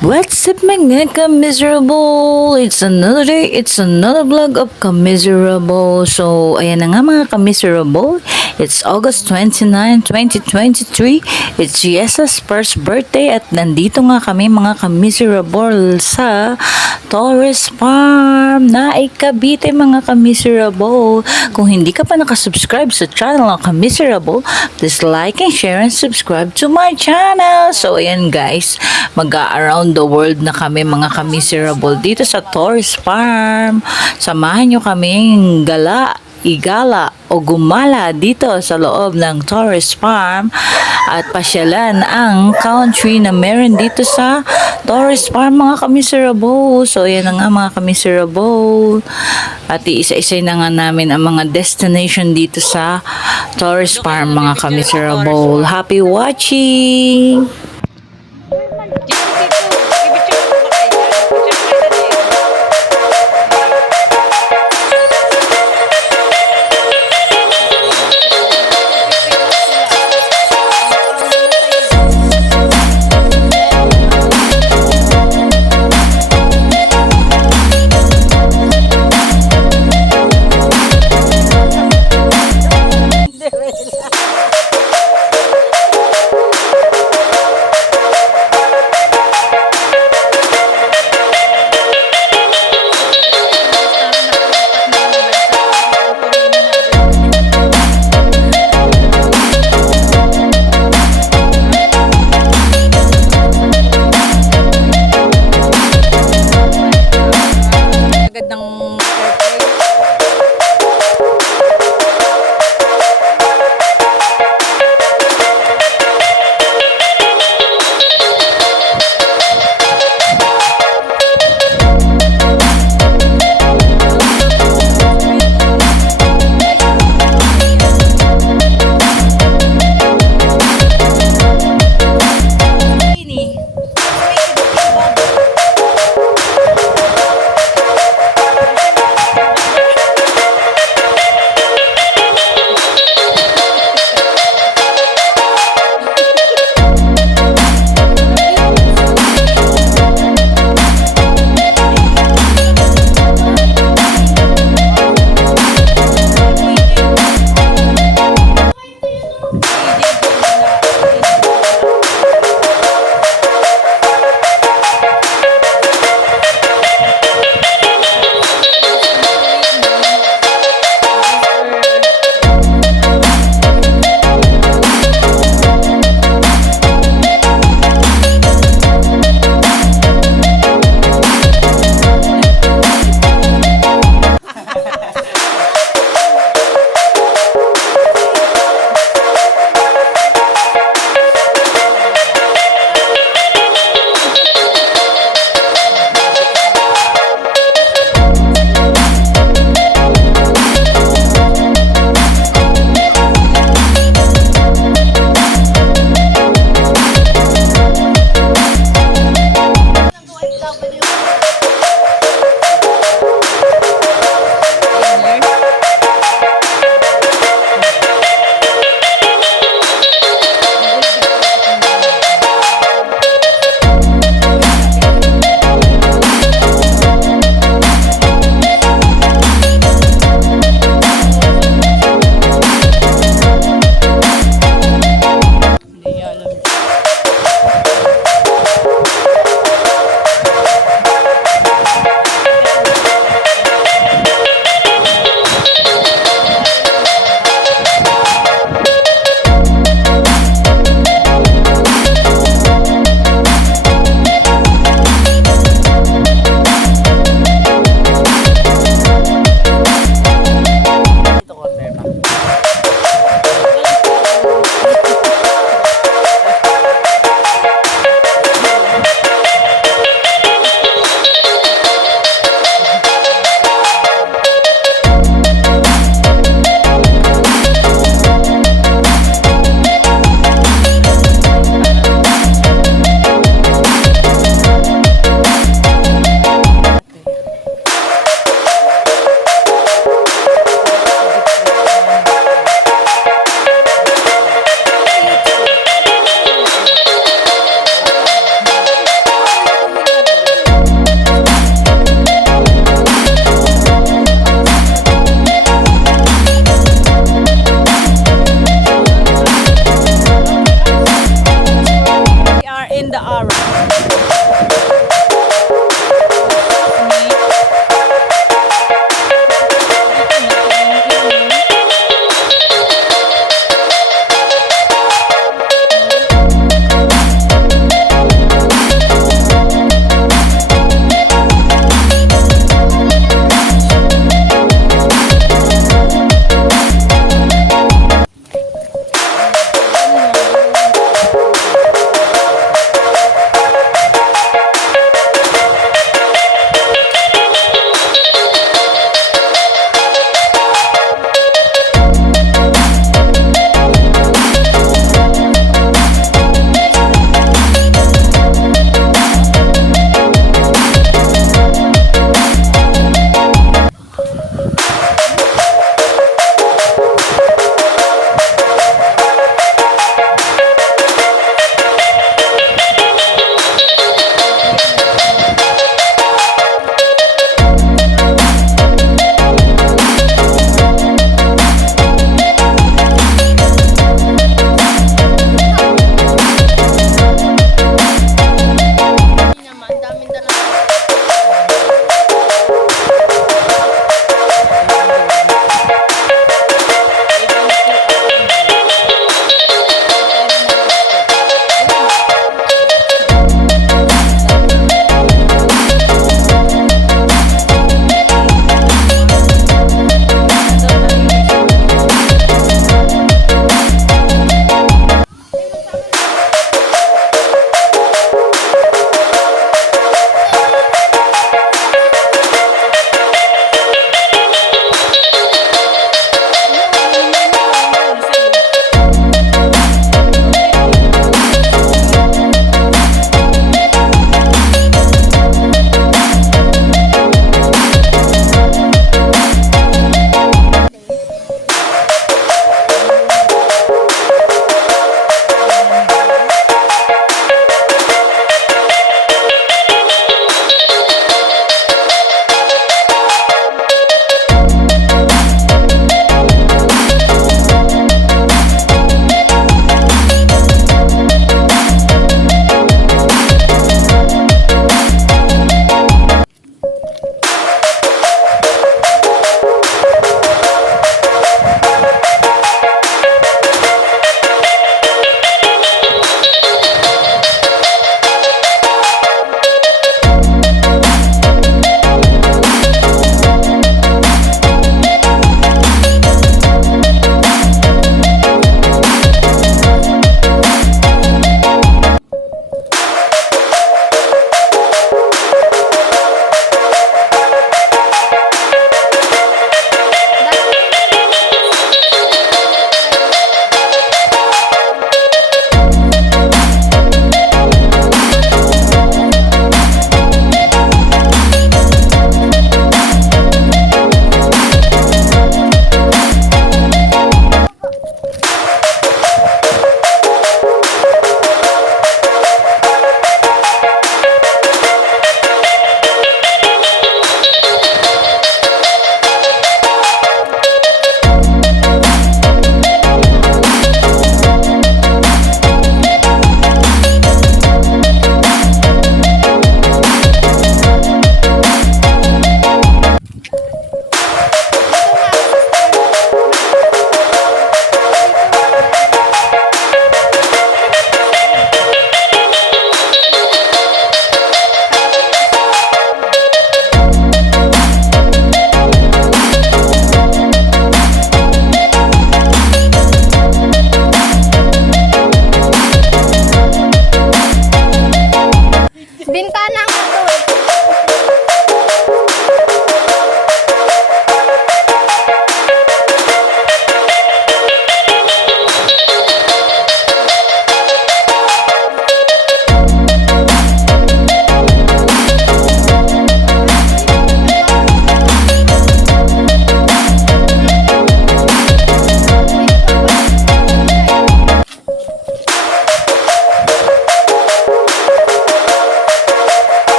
What's up mga ka-miserable? It's another day, it's another vlog of ka-miserable. So, ayan na nga mga ka-miserable. It's August 29, 2023. It's Yesa's first birthday at nandito nga kami mga ka-miserable sa Torres Farm na Cavite mga ka-miserable. Kung hindi ka pa nakasubscribe sa channel ng ka-miserable, please like and share and subscribe to my channel. So, ayan guys, mag-around the world na kami mga ka-miserable dito sa Torres Farm. Samahan nyo kaming igala o gumala dito sa loob ng Torres Farm at pasyalan ang country na meron dito sa Torres Farm mga ka-miserable. So yan na nga mga ka-miserable, at iisa-isa na nga namin ang mga destination dito sa Torres Farm mga ka-miserable. Happy watching!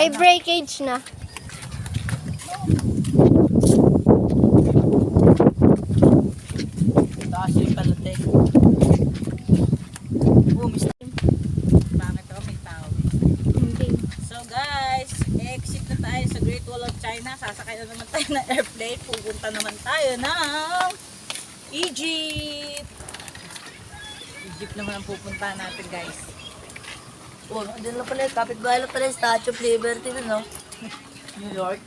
May breakage na. Taas yung palate. Mister. Bakit ako may tao? Hindi. So guys, exit na tayo sa Great Wall of China. Sasakay na naman tayo ng airplane. Pupunta naman tayo ng Egypt. Egypt naman ang pupuntahan natin guys. Oh, andun na pala, kapitbahay na pala yung Statue of Liberty na, no? New York.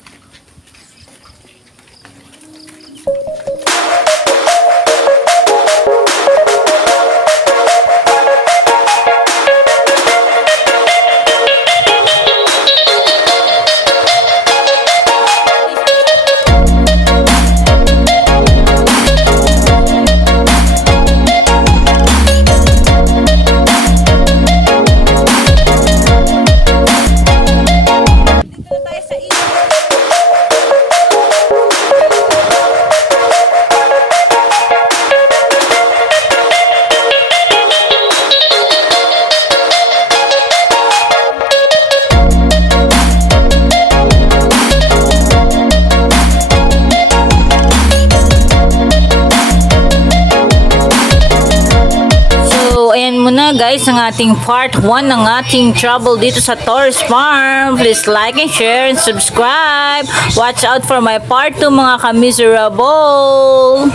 Muna guys ang ating part 1 ng ating travel dito sa Torres Farm. Please like and share and subscribe. Watch out for my part 2 mga ka-miserable.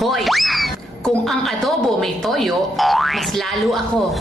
Hoy! Kung ang adobo may toyo, mas lalo ako.